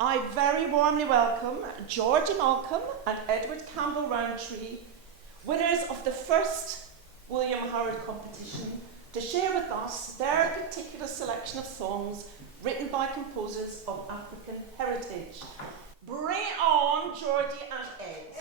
I very warmly welcome Georgie Malcom and Edward Campbell-Rowntree, winners of the first William Howard competition, to share with us their particular selection of songs written by composers of African heritage. Bring on Georgie and Ed.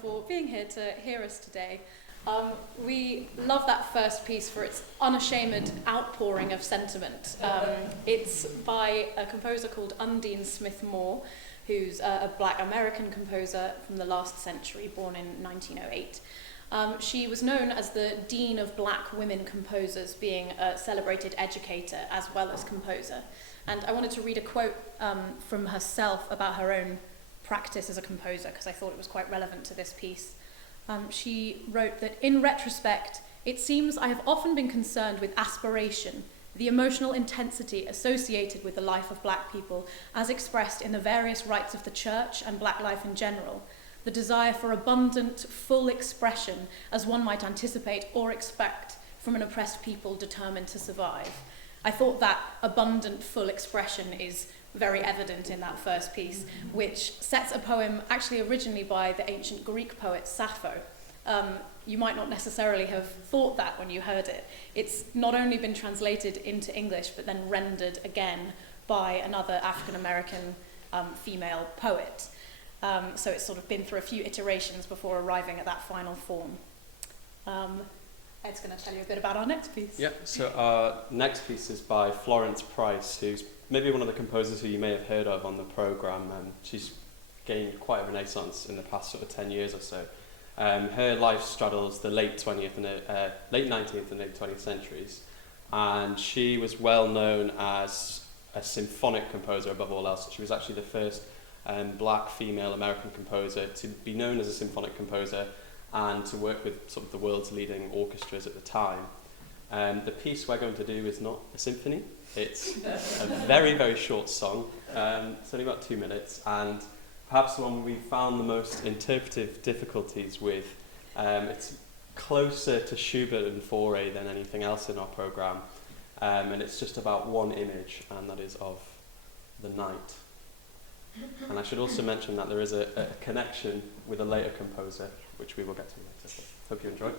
For being here to hear us today. We love that first piece for its unashamed outpouring of sentiment. It's by a composer called Undine Smith Moore, who's a Black American composer from the last century, born in 1908. She was known as the Dean of Black Women Composers, being a celebrated educator as well as composer. And I wanted to read a quote from herself about her own practice as a composer, because I thought it was quite relevant to this piece. She wrote that, in retrospect, it seems I have often been concerned with aspiration, the emotional intensity associated with the life of Black people as expressed in the various rites of the church and Black life in general, the desire for abundant, full expression as one might anticipate or expect from an oppressed people determined to survive. I thought that abundant, full expression is very evident in that first piece, which sets a poem actually originally by the ancient Greek poet Sappho. You might not necessarily have thought that when you heard it. It's not only been translated into English, but then rendered again by another African-American female poet. So it's sort of been through a few iterations before arriving at that final form. Ed's going to tell you a bit about our next piece. Yeah, so our next piece is by Florence Price, who's maybe one of the composers who you may have heard of on the programme. She's gained quite a renaissance in the past sort of 10 years or so. Her life straddles the late 19th and late 20th centuries, and she was well known as a symphonic composer above all else. She was actually the first black female American composer to be known as a symphonic composer and to work with sort of the world's leading orchestras at the time. The piece we're going to do is not a symphony. It's a very, very short song. It's only about 2 minutes, and perhaps the one we found the most interpretive difficulties with. It's closer to Schubert and Fauré than anything else in our programme, and it's just about one image, and that is of the night. And I should also mention that there is a connection with a later composer, which we will get to later. Hope you enjoy.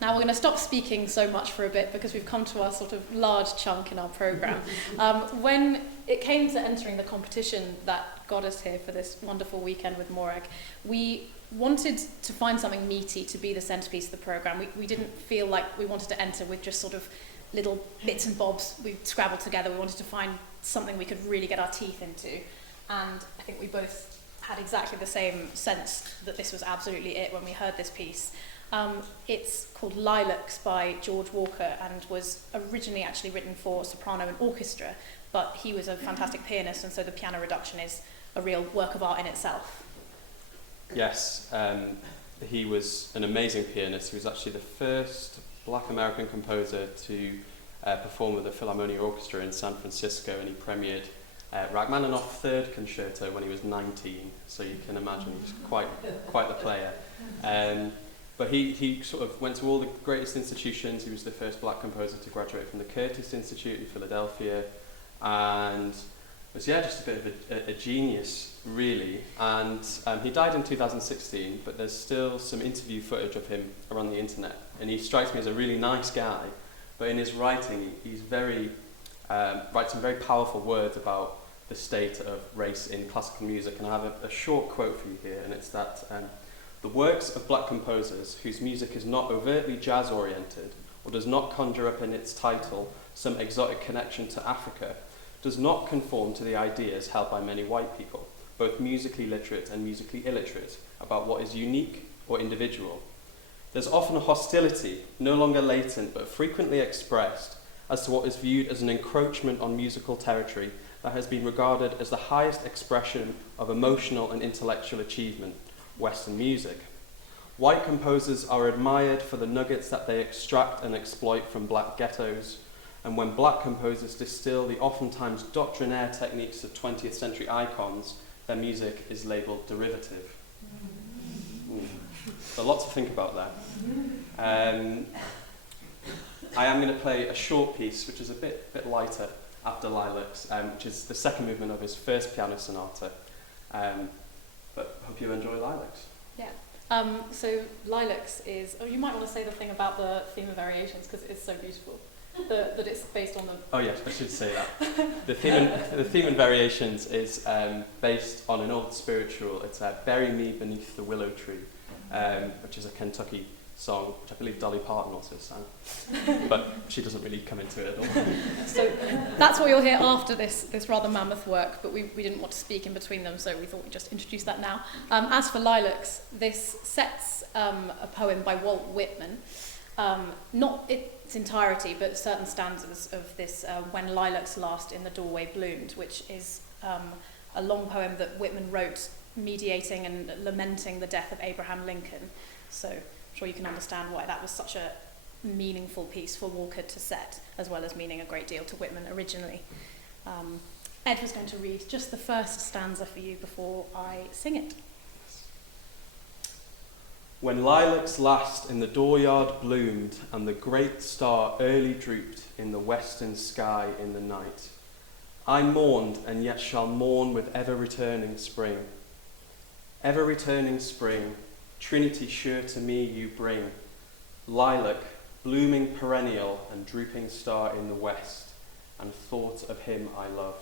Now we're going to stop speaking so much for a bit because we've come to our sort of large chunk in our programme. When it came to entering the competition that got us here for this wonderful weekend with Morag, we wanted to find something meaty to be the centrepiece of the programme. We didn't feel like we wanted to enter with just sort of little bits and bobs we scrabbled together. We wanted to find something we could really get our teeth into. And I think we both had exactly the same sense that this was absolutely it when we heard this piece. It's called Lilacs by George Walker and was originally actually written for soprano and orchestra, but he was a fantastic pianist, and so the piano reduction is a real work of art in itself. Yes, he was an amazing pianist. He was actually the first black American composer to perform with the Philharmonia Orchestra in San Francisco, and he premiered Rachmaninoff's Third Concerto when he was 19, so you can imagine he was quite the player. But he sort of went to all the greatest institutions. He was the first black composer to graduate from the Curtis Institute in Philadelphia, and was just a bit of a genius, really. And he died in 2016, but there's still some interview footage of him around the internet, and he strikes me as a really nice guy, but in his writing he's writes some very powerful words about the state of race in classical music. And I have a short quote for you here, and it's that the works of black composers whose music is not overtly jazz-oriented or does not conjure up in its title some exotic connection to Africa does not conform to the ideas held by many white people, both musically literate and musically illiterate, about what is unique or individual. There's often a hostility, no longer latent but frequently expressed, as to what is viewed as an encroachment on musical territory that has been regarded as the highest expression of emotional and intellectual achievement, Western music. White composers are admired for the nuggets that they extract and exploit from black ghettos, and when black composers distill the oftentimes doctrinaire techniques of 20th century icons, their music is labelled derivative. A lot to think about there. I am going to play a short piece, which is a bit lighter after Lilacs, which is the second movement of his first piano sonata. But hope you enjoy Lilacs. Yeah. So Lilacs is, you might want to say the thing about the theme of variations, because it's so beautiful. That it's based on the... Oh yes, I should say that. The theme and variations is based on an old spiritual. It's Bury Me Beneath the Willow Tree, which is a Kentucky song, which I believe Dolly Parton also sang. But she doesn't really come into it at all. So that's what you'll hear after this rather mammoth work, but we didn't want to speak in between them, so we thought we'd just introduce that now. As for Lilacs, this sets a poem by Walt Whitman. Not its entirety, but certain stanzas of this When Lilacs Last in the Doorway Bloomed, which is a long poem that Whitman wrote mediating and lamenting the death of Abraham Lincoln. So I'm sure you can understand why that was such a meaningful piece for Walker to set, as well as meaning a great deal to Whitman originally. Ed was going to read just the first stanza for you before I sing it. When lilacs last in the dooryard bloomed, and the great star early drooped in the western sky in the night, I mourned and yet shall mourn with ever-returning spring. Ever-returning spring, Trinity sure to me you bring, lilac, blooming perennial and drooping star in the west, and thought of him I love.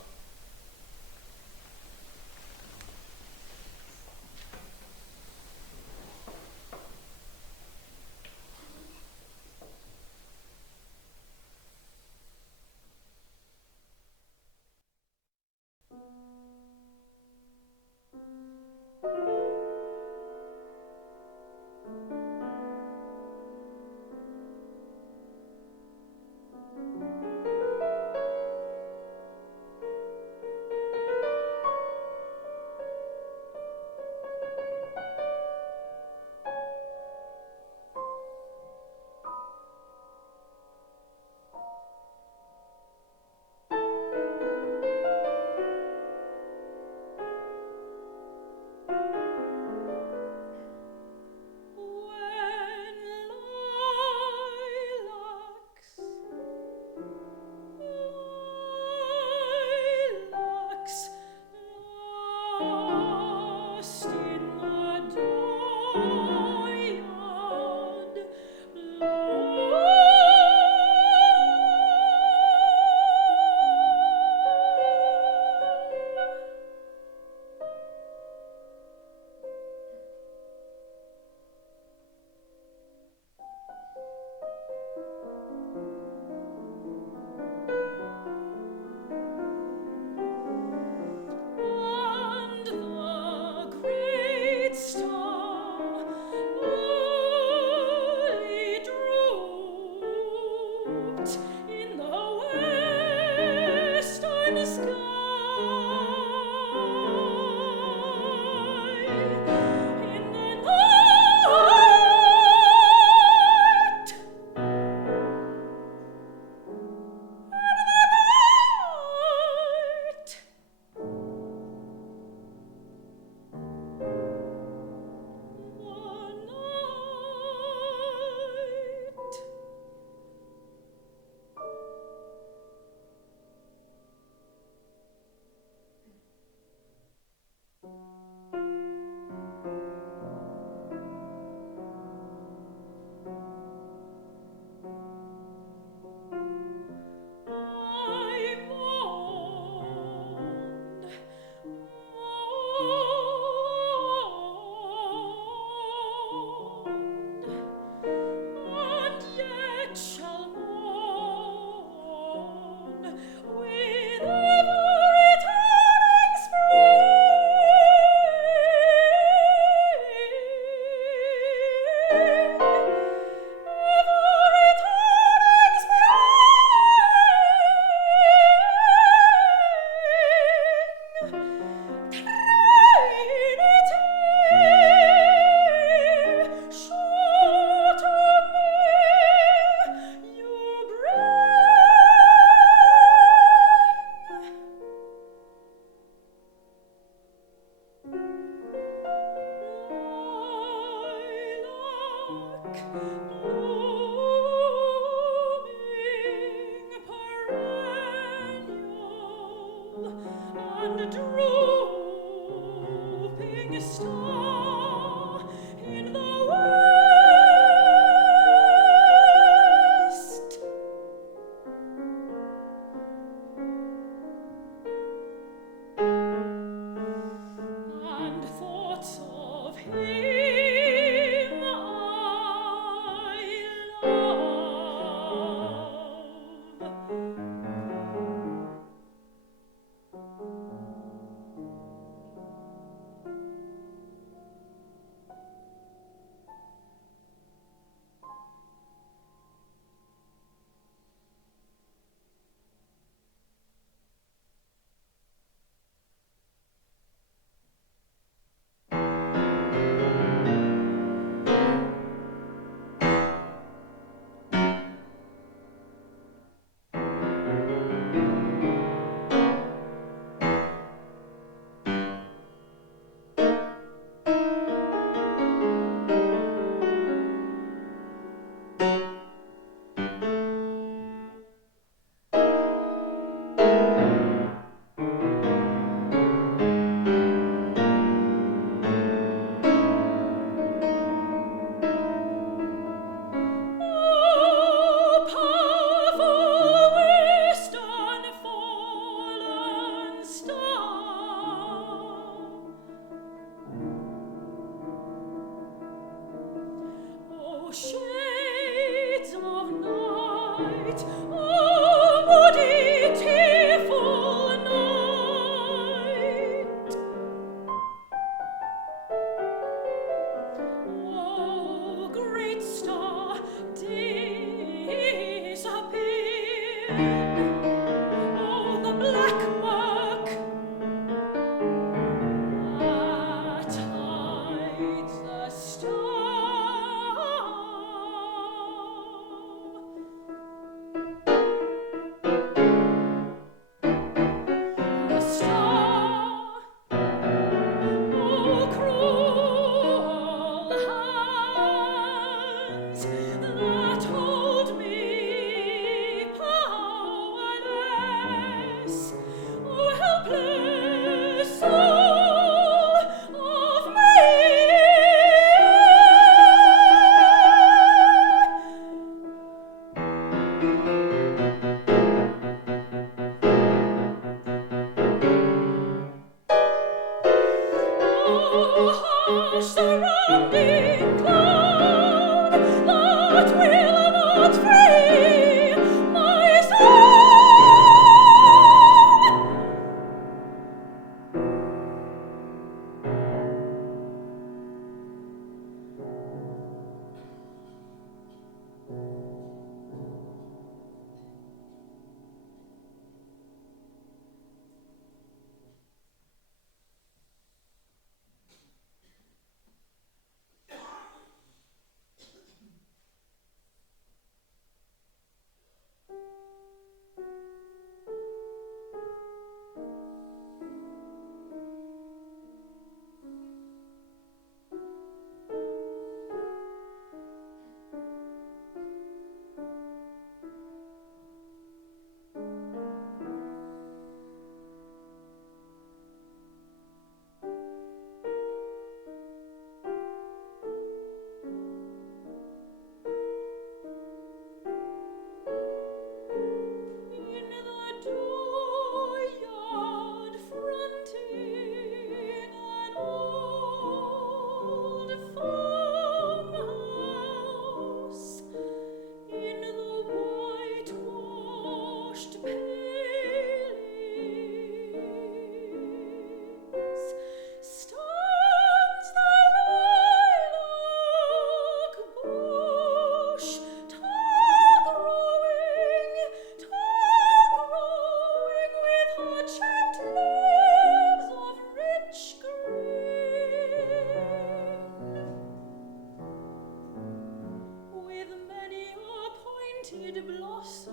With many a pointed blossom.